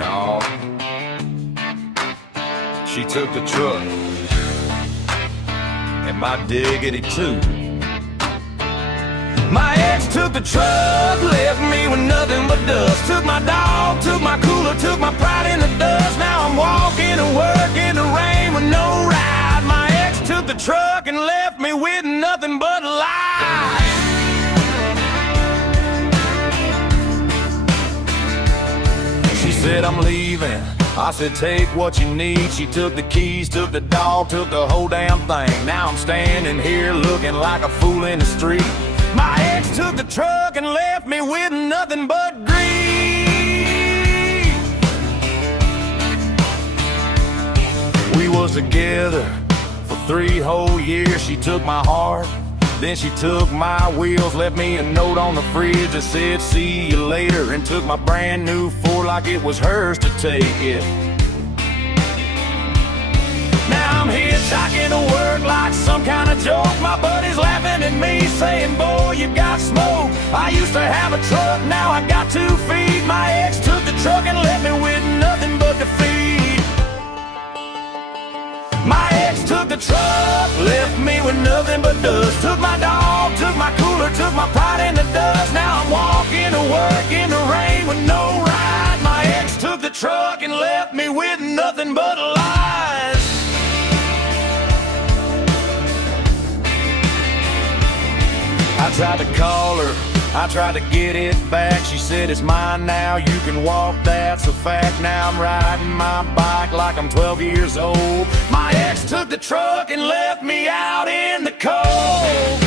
y'all. She took the truck and my diggity too. My ex took the truck, left me with nothing but dust. Took my dog, took my cooler, took my pride in the dust. Now I'm walking to work in the rain with no ride. My ex took the truck and left me with nothing but lies. She said I'm leaving, I said take what you need. She took the keys, took the dog, took the whole damn thing. Now I'm standing here looking like a fool in the street. My ex took the truck and left me with nothing but grief. We was together for 3 whole years. She took my heart, then she took my wheels. Left me a note on the fridge that said see you later, and took my brand new Ford like it was hers to take it. Now I'm hitchhiking to work like some kind of joke. My buddies laughing at me saying, boy, you got smoke. I used to have a truck, now I got 2 feet. My ex took the truck and left me with nothing but defeat. My ex took the truck, left me with nothing but dust. Took my dog, took my cooler, took my pride in the dust. Now I'm walking to work in the rain with no ride. My ex took the truck and left me with nothing but lies. I tried to call her, I tried to get it back. She said it's mine now, you can walk, that's a fact. Now I'm riding my bike like I'm 12 years old. My ex took the truck and left me out in the cold.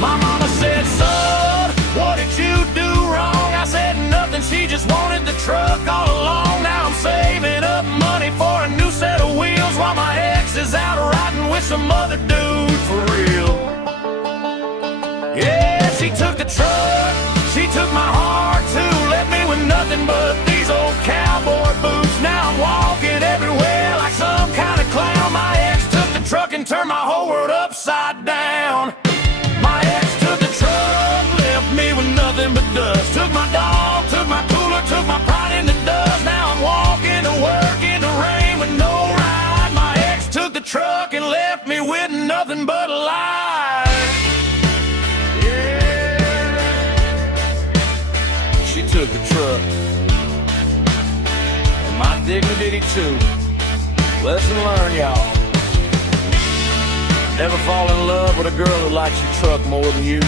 My mama said, son, what did you do wrong? I said nothing, she just wanted the truck all along. Now I'm saving up money for a new set of wheels, while my ex is out riding with some other dude for real. Yeah, she took the truck, she took my heart too. Left me with nothing but these old cowboy boots. Now I'm walking everywhere like some kind of clown. My ex took the truck and turned my whole world upside down. My ex took the truck, left me with nothing but dust. Took my dog, took my cooler, took my pride in the dust. Now I'm walking to work in the rain with no ride. My ex took the truck and left me with nothing but lies. She took the truck and my dignity too. Lesson learned, y'all. Never fall in love with a girl who likes your truck more than you.